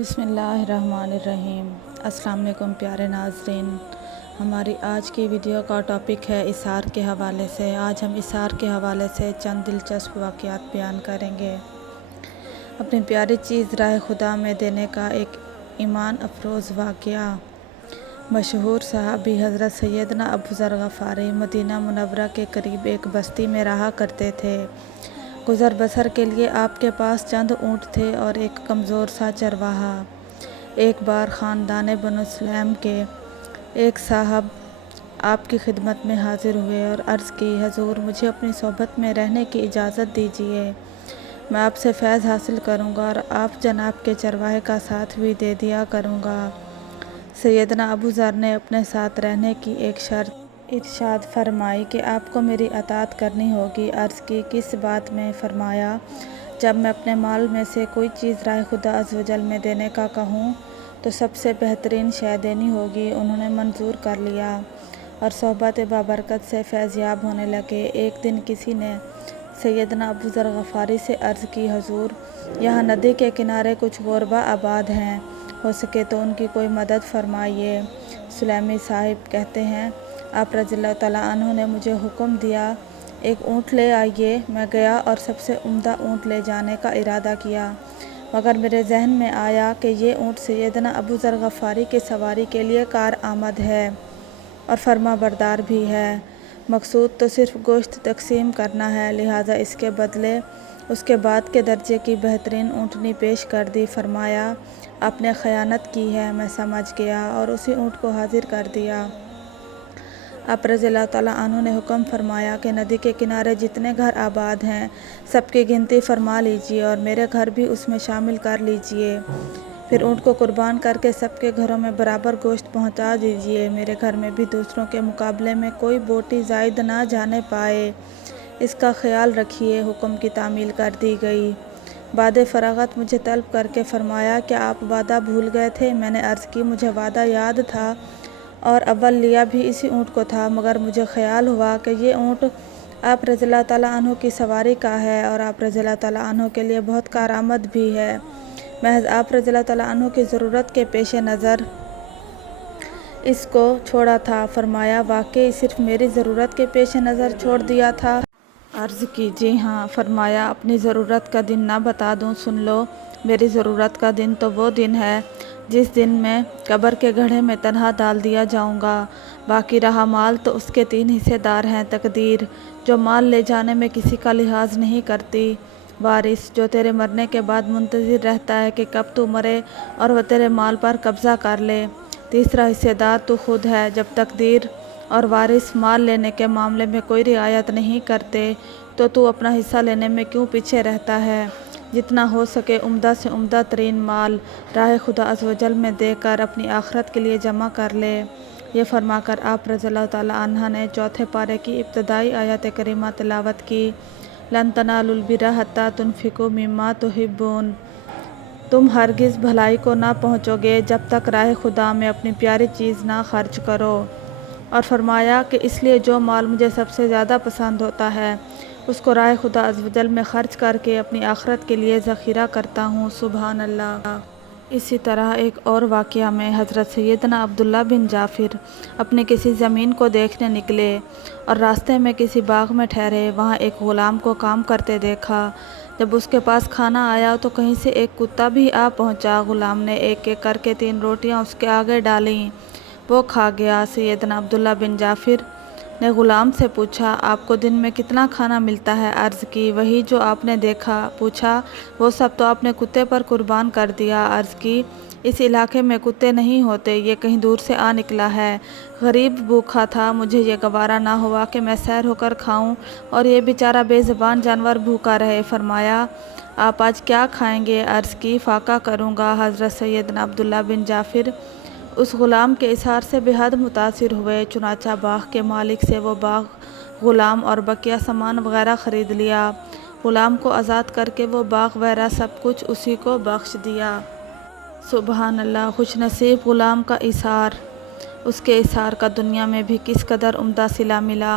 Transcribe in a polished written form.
بسم اللہ الرحمن الرحیم۔ السلام علیکم پیارے ناظرین، ہماری آج کی ویڈیو کا ٹاپک ہے اثار کے حوالے سے۔ آج ہم اثار کے حوالے سے چند دلچسپ واقعات بیان کریں گے۔ اپنی پیاری چیز راہ خدا میں دینے کا ایک ایمان افروز واقعہ۔ مشہور صحابی حضرت سیدنا ابو ذر غفاری مدینہ منورہ کے قریب ایک بستی میں رہا کرتے تھے۔ گزر بسر کے لیے آپ کے پاس چند اونٹ تھے اور ایک کمزور سا چرواہا۔ ایک بار خاندان بنو سلیم کے ایک صاحب آپ کی خدمت میں حاضر ہوئے اور عرض کی، حضور مجھے اپنی صحبت میں رہنے کی اجازت دیجیے، میں آپ سے فیض حاصل کروں گا اور آپ جناب کے چرواہے کا ساتھ بھی دے دیا کروں گا۔ سیدنا ابو ذر نے اپنے ساتھ رہنے کی ایک شرط ارشاد فرمائی کہ آپ کو میری اطاعت کرنی ہوگی۔ عرض کی، کس بات میں؟ فرمایا، جب میں اپنے مال میں سے کوئی چیز راہ خدا عزوجل میں دینے کا کہوں تو سب سے بہترین شے دینی ہوگی۔ انہوں نے منظور کر لیا اور صحبت بابرکت سے فیض یاب ہونے لگے۔ ایک دن کسی نے سیدنا ابو ذر غفاری سے عرض کی، حضور یہاں ندی کے کنارے کچھ غربا آباد ہیں، ہو سکے تو ان کی کوئی مدد فرمائیے۔ سلیمی صاحب کہتے ہیں، آپ رضی اللہ تعالیٰ عنہ نے مجھے حکم دیا، ایک اونٹ لے آئیے۔ میں گیا اور سب سے عمدہ اونٹ لے جانے کا ارادہ کیا، مگر میرے ذہن میں آیا کہ یہ اونٹ سیدنا ابو ذر غفاری کی سواری کے لیے کارآمد ہے اور فرما بردار بھی ہے۔ مقصود تو صرف گوشت تقسیم کرنا ہے، لہٰذا اس کے بدلے اس کے بعد کے درجے کی بہترین اونٹنی پیش کر دی۔ فرمایا، آپ نے خیانت کی ہے، میں سمجھ گیا اور اسی اونٹ کو حاضر کر دیا۔ آپ رضی اللہ تعالیٰ عنہ نے حکم فرمایا کہ ندی کے کنارے جتنے گھر آباد ہیں سب کی گنتی فرما لیجیے اور میرے گھر بھی اس میں شامل کر لیجیے۔ پھر اونٹ کو قربان کر کے سب کے گھروں میں برابر گوشت پہنچا دیجیے۔ میرے گھر میں بھی دوسروں کے مقابلے میں کوئی بوٹی زائد نہ جانے پائے، اس کا خیال رکھیے۔ حکم کی تعمیل کر دی گئی۔ بعد فراغت مجھے طلب کر کے فرمایا، کیا آپ وعدہ بھول گئے تھے؟ میں نے عرض کی، مجھے وعدہ یاد تھا اور اول لیا بھی اسی اونٹ کو تھا، مگر مجھے خیال ہوا کہ یہ اونٹ آپ رضی اللہ تعالیٰ عنہ کی سواری کا ہے اور آپ رضی اللہ تعالیٰ عنہ کے لیے بہت کارآمد بھی ہے، محض آپ رضی اللہ تعالیٰ عنہ کی ضرورت کے پیش نظر اس کو چھوڑا تھا۔ فرمایا، واقعی صرف میری ضرورت کے پیش نظر چھوڑ دیا تھا؟ عرض کی، جی ہاں۔ فرمایا، اپنی ضرورت کا دن نہ بتا دوں؟ سن لو، میری ضرورت کا دن تو وہ دن ہے جس دن میں قبر کے گڑھے میں تنہا ڈال دیا جاؤں گا، باقی رہا مال تو اس کے 3 حصے دار ہیں، تقدیر جو مال لے جانے میں کسی کا لحاظ نہیں کرتی، وارث جو تیرے مرنے کے بعد منتظر رہتا ہے کہ کب تو مرے اور وہ تیرے مال پر قبضہ کر لے، تیسرا حصے دار تو خود ہے۔ جب تقدیر اور وارث مال لینے کے معاملے میں کوئی رعایت نہیں کرتے تو اپنا حصہ لینے میں کیوں پیچھے رہتا ہے؟ جتنا ہو سکے عمدہ سے عمدہ ترین مال راہ خدا عزوجل میں دے کر اپنی آخرت کے لیے جمع کر لے۔ یہ فرما کر آپ رضی اللہ تعالیٰ عنہ نے چوتھے پارے کی ابتدائی آیت کریمہ تلاوت کی، لن تنالوا البر حتی تنفقوا مما تحبون، تم ہرگز بھلائی کو نہ پہنچو گے جب تک راہ خدا میں اپنی پیاری چیز نہ خرچ کرو۔ اور فرمایا کہ اس لیے جو مال مجھے سب سے زیادہ پسند ہوتا ہے اس کو راہ خدا عزوجل میں خرچ کر کے اپنی آخرت کے لیے ذخیرہ کرتا ہوں۔ سبحان اللہ۔ اسی طرح ایک اور واقعہ میں حضرت سیدنا عبداللہ بن جعفر اپنی کسی زمین کو دیکھنے نکلے اور راستے میں کسی باغ میں ٹھہرے، وہاں ایک غلام کو کام کرتے دیکھا۔ جب اس کے پاس کھانا آیا تو کہیں سے ایک کتا بھی آ پہنچا۔ غلام نے ایک ایک کر کے 3 روٹیاں اس کے آگے ڈالیں، وہ کھا گیا۔ سیدنا عبداللہ بن جعفر نے غلام سے پوچھا، آپ کو دن میں کتنا کھانا ملتا ہے؟ عرض کی، وہی جو آپ نے دیکھا۔ پوچھا، وہ سب تو آپ نے کتے پر قربان کر دیا؟ عرض کی، اس علاقے میں کتے نہیں ہوتے، یہ کہیں دور سے آ نکلا ہے، غریب بھوکا تھا، مجھے یہ گوارا نہ ہوا کہ میں سیر ہو کر کھاؤں اور یہ بیچارہ بے زبان جانور بھوکا رہے۔ فرمایا، آپ آج کیا کھائیں گے؟ عرض کی، فاقہ کروں گا۔ حضرت سیدنا عبداللہ بن جعفر اس غلام کے اظہار سے بے حد متاثر ہوئے، چنانچہ باغ کے مالک سے وہ باغ، غلام اور بقیہ سامان وغیرہ خرید لیا۔ غلام کو آزاد کر کے وہ باغ وغیرہ سب کچھ اسی کو بخش دیا۔ سبحان اللہ۔ خوش نصیب غلام کا اظہار، اس کے اظہار کا دنیا میں بھی کس قدر عمدہ صلہ ملا۔